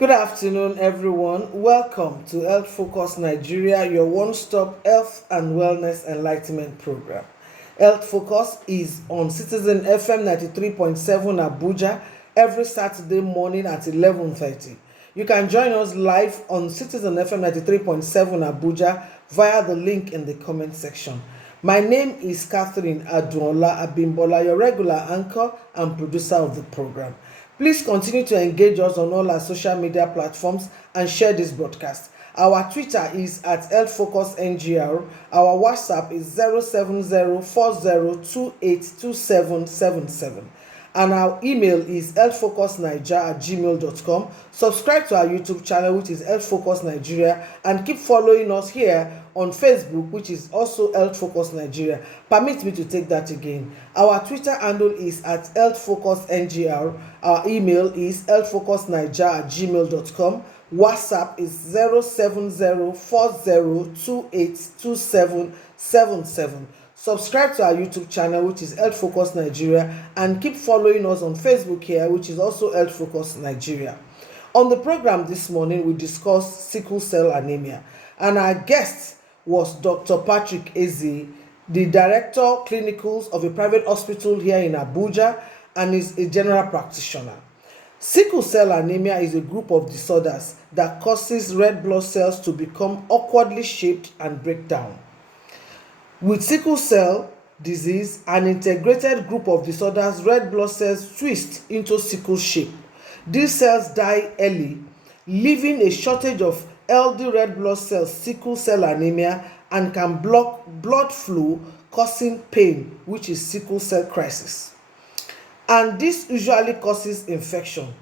Good afternoon, everyone. Welcome to Health Focus Nigeria, your one-stop health and wellness enlightenment program. Health Focus is on Citizen FM 93.7 Abuja every Saturday morning at 11:30. You can join us live on Citizen FM 93.7 Abuja via the link in the comment section. My name is Catherine Adunola Abimbola, your regular anchor and producer of the program. Please continue to engage us on all our social media platforms and share this broadcast. Our Twitter is at HealthFocusNGR. Our WhatsApp is 07040282777. And our email is healthfocusniger@gmail.com. Subscribe to our YouTube channel, which is Health Focus Nigeria, and keep following us here on Facebook, which is also Health Focus Nigeria. Permit me to take that again. Our Twitter handle is at HealthFocusNGR. Our email is healthfocusniger@gmail.com. WhatsApp is 07040282777. Subscribe to our YouTube channel, which is Health Focus Nigeria, and keep following us on Facebook here, which is also Health Focus Nigeria. On the program this morning, we discussed sickle cell anemia, and our guest was Dr. Patrick Ezie, the Director Clinicals of a private hospital here in Abuja, and is a general practitioner. Sickle cell anemia is a group of disorders that causes red blood cells to become awkwardly shaped and break down. With sickle cell disease, an integrated group of disorders, red blood cells twist into sickle shape. These cells die early, leaving a shortage of healthy red blood cells, sickle cell anemia, and can block blood flow, causing pain, which is sickle cell crisis. And this usually causes infection,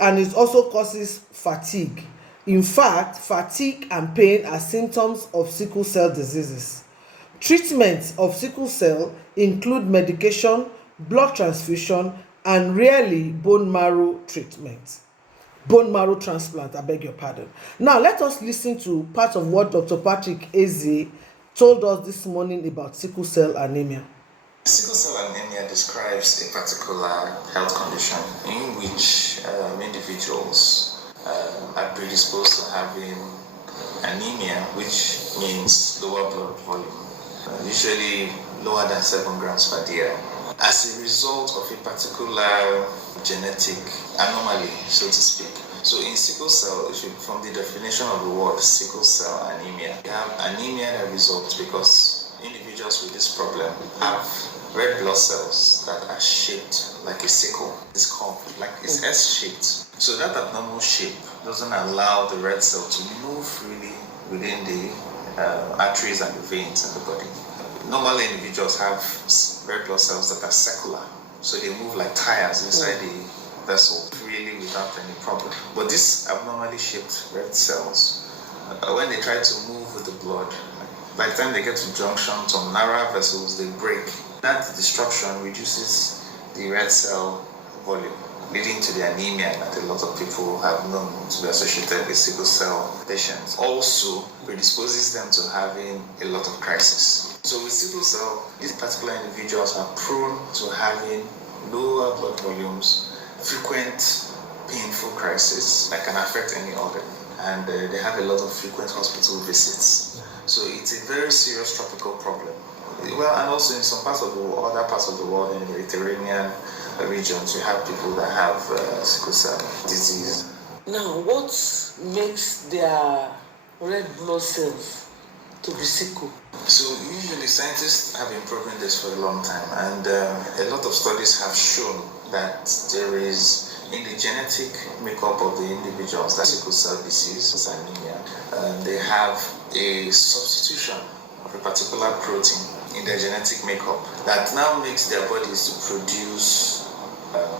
and it also causes fatigue. In fact, fatigue and pain are symptoms of sickle cell diseases. Treatments of sickle cell include medication, blood transfusion, and rarely bone marrow treatment. Bone marrow transplant, I beg your pardon. Now, let us listen to part of what Dr. Patrick Ezie told us this morning about sickle cell anemia. Sickle cell anemia describes a particular health condition in which individuals are predisposed to having anemia, which means lower blood volume, usually lower than 7 grams per dl, as a result of a particular genetic anomaly, so to speak. So in sickle cell, from the definition of the word sickle cell anemia, you have anemia that results because individuals with this problem have red blood cells that are shaped like a sickle. It's curved, like it's S-shaped. So that abnormal shape doesn't allow the red cell to move freely within the arteries and the veins in the body. Normally, individuals have red blood cells that are secular, so they move like tires inside the vessel freely without any problem. But these abnormally shaped red cells, when they try to move with the blood, by the time they get to junction, some narrow vessels, they break. That destruction reduces the red cell volume, leading to the anemia that a lot of people have known to be associated with sickle cell patients. Also predisposes them to having a lot of crisis. So with sickle cell, these particular individuals are prone to having lower blood volumes, frequent painful crisis that can affect any organ, and they have a lot of frequent hospital visits. So it's a very serious tropical problem. Well, and also in some parts of the world, other parts of the world, in the Mediterranean regions, you have people that have sickle cell disease. Now, what makes their red blood cells to be sickle? So usually scientists have been proving this for a long time, and a lot of studies have shown that there is, in the genetic makeup of the individuals that sickle cell disease, anemia, they have a substitution of a particular protein in their genetic makeup that now makes their bodies to produce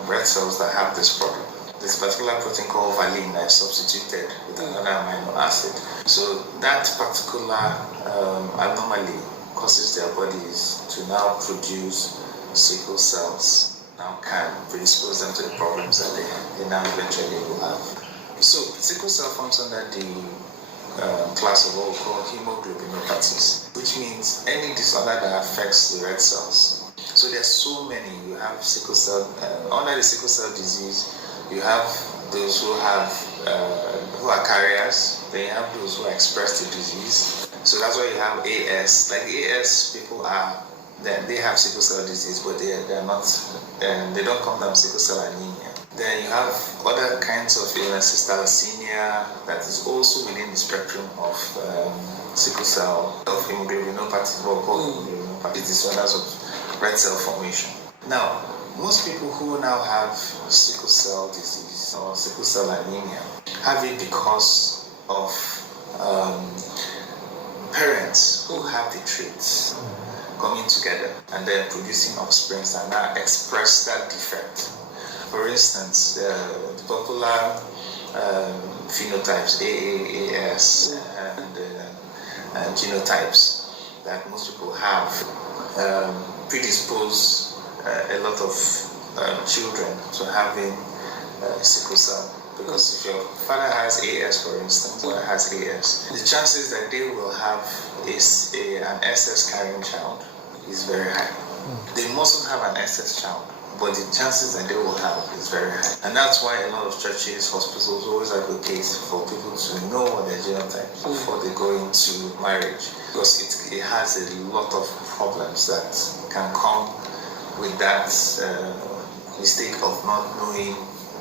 red cells that have this problem. This particular protein called valine is substituted with another amino acid. So that particular anomaly causes their bodies to now produce sickle cells, now can predispose them to the problems that they now eventually will have. So sickle cell forms under the class of what we call hemoglobinopathies, which means any disorder that affects the red cells. So there's so many. You have sickle cell, under the sickle cell disease, you have those who have who are carriers, then you have those who express the disease. So that's why you have AS. Like AS people are, they have sickle cell disease, but they are not, they don't come down with sickle cell anemia. Then you have other kinds of illnesses, thalassemia, that is also within the spectrum of sickle cell, of hemoglobinopathy, what we call hemoglobinopathy, disorders of red cell formation. Now, most people who now have sickle cell disease or sickle cell anemia have it because of parents who have the traits coming together and then producing offspring that now express that defect. For instance, the popular phenotypes AAAS and genotypes that most people have predispose a lot of children to having sickle cell. Because if your father has AS, for instance, or has AS, the chances that they will have an SS carrying child is very high. They mustn't have an SS child, but the chances that they will have is very high. And that's why a lot of churches, hospitals always advocate for people to know what their genotype before they go into marriage, because it has a lot of problems that can come with that mistake of not knowing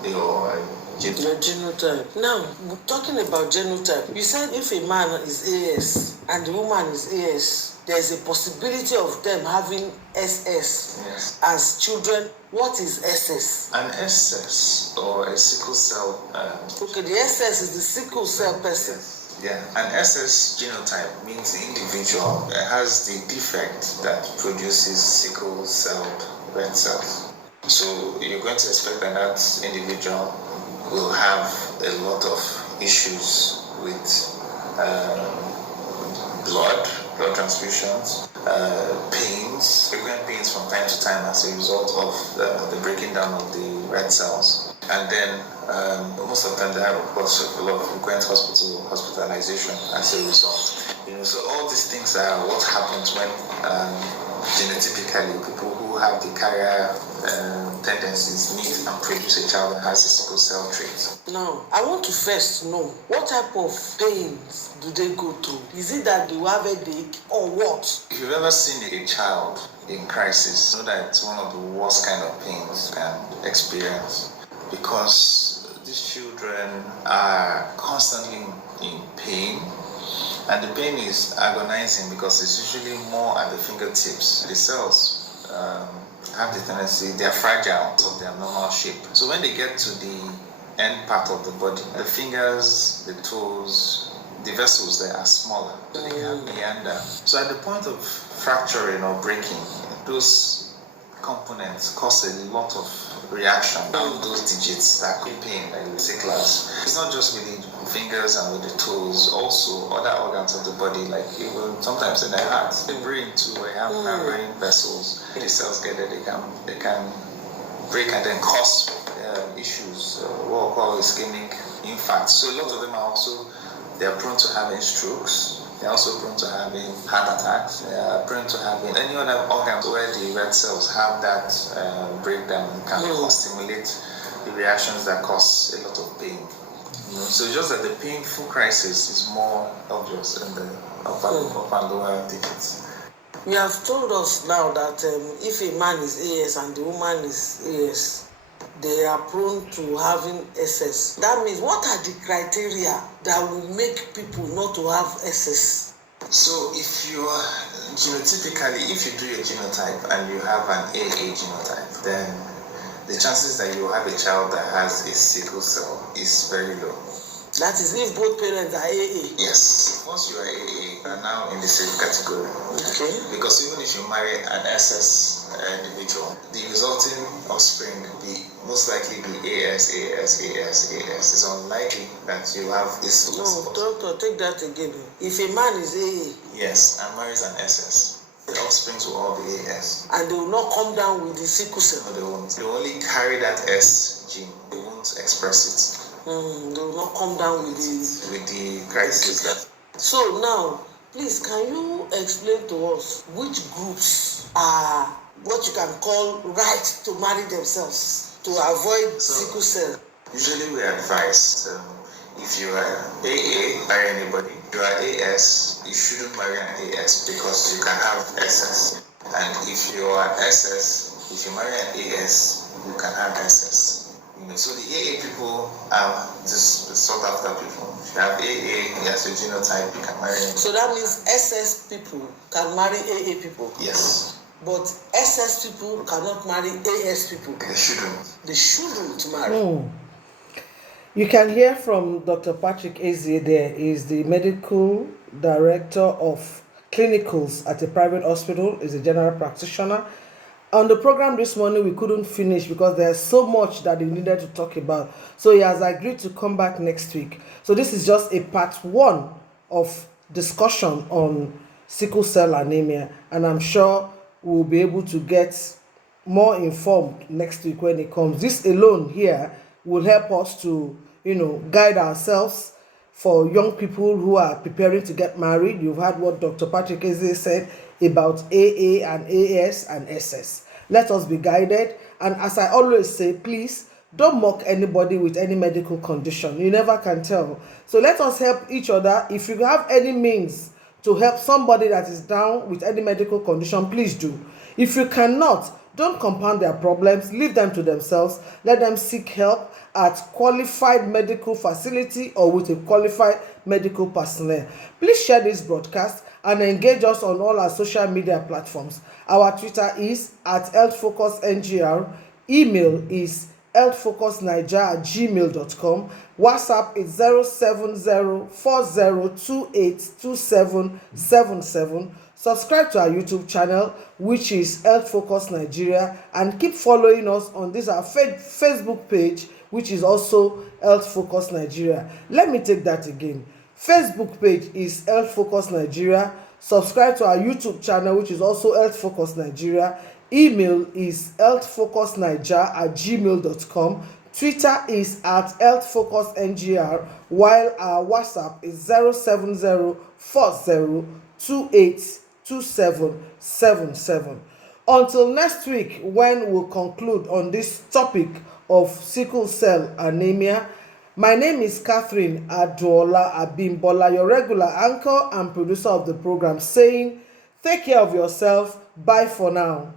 your genotype. Now, talking about genotype, you said if a man is AS and the woman is AS, there's a possibility of them having SS as children. What is SS? An SS or a sickle cell. Okay, the SS is the sickle cell person. Yeah, an SS genotype means the individual has the defect that produces sickle cell red cells. So you're going to expect that individual will have a lot of issues with blood transfusions, pains, frequent pains from time to time as a result of the breaking down of the red cells. And then most of the time they have a lot of frequent hospitalization as a result. So all these things are what happens when genotypically people who have the carrier tendencies meet and produce a child that has a sickle cell trait. Now, I want to first know what type of pains do they go through? Is it that they have a headache or what? If you've ever seen a child in crisis, know that it's one of the worst kind of pains you can experience, because these children are constantly in pain. And the pain is agonizing because it's usually more at the fingertips. The cells have the tendency, they are fragile of their normal shape. So when they get to the end part of the body, the fingers, the toes, the vessels, they are smaller. So they can meander. So at the point of fracturing or breaking, those components cause a lot of reaction down those digits that could pain, like the sicklers. It's not just with the fingers and with the toes, also other organs of the body, like even sometimes in the heart, the brain too, where you have brain vessels. The cells get there, they can break and then cause issues, what we call ischemic infarcts. So a lot of them are also, they are prone to having strokes. They're also prone to having heart attacks. They are prone to having any other organs where the red cells have that breakdown, can stimulate the reactions that cause a lot of pain. So just that the painful crisis is more obvious in the upper and lower digits. You have told us now that if a man is AS and the woman is AS, they are prone to having SS. That means what are the criteria that will make people not to have SS? So if you are genotypically, if you do your genotype and you have an AA genotype, then the chances that you have a child that has a sickle cell is very low. That is if both parents are AA. Yes. Once you are AA, you are now in the same category. Okay. Because even if you marry an SS individual, the resulting offspring will be most likely be AS. It's unlikely that you have this. No, doctor, take that again. If a man is AA. Yes, and marries an SS, the offsprings will all be AS. And they will not come down with the sickle cell. No, they won't. They only carry that S gene. They won't express it. They will not come down with the crisis. So now, please, can you explain to us which groups are what you can call right to marry themselves to avoid sickle cell? Usually we advise, if you are AA, marry anybody. If you are AS, you shouldn't marry an AS because you can have SS. And if you are SS, if you marry an AS, you can have SS. So the AA people are just sought after people. If you have AA as your genotype, you can marry anybody. So that means SS people can marry AA people? Yes. But SS people cannot marry AS people? They shouldn't. They shouldn't marry. You can hear from Dr. Patrick Ezie. There is the medical director of clinicals at a private hospital, is a general practitioner. On the program this morning, we couldn't finish because there's so much that he needed to talk about. So he has agreed to come back next week. So this is just a part 1 of discussion on sickle cell anemia, and I'm sure we'll be able to get more informed next week when it comes. This alone here will help us to, guide ourselves for young people who are preparing to get married. You've heard what Dr. Patrick Ezie said about AA and AS and SS. Let us be guided. And as I always say, please don't mock anybody with any medical condition. You never can tell. So let us help each other. If you have any means to help somebody that is down with any medical condition, please do. If you cannot, don't compound their problems. Leave them to themselves. Let them seek help at qualified medical facility or with a qualified medical personnel. Please share this broadcast and engage us on all our social media platforms. Our Twitter is at healthfocusngr. Email is healthfocusniger@gmail.com. WhatsApp is 07040282777. Subscribe to our YouTube channel, which is Health Focus Nigeria, and keep following us on this our Facebook page, which is also Health Focus Nigeria. Let me take that again. Facebook page is Health Focus Nigeria. Subscribe to our YouTube channel, which is also Health Focus Nigeria. Email is healthfocusniger@gmail.com. Twitter is at healthfocusngr, while our WhatsApp is 07040282777. Until next week, when we'll conclude on this topic of sickle cell anemia, my name is Catherine Aduola Abimbola, your regular anchor and producer of the program, saying, take care of yourself. Bye for now.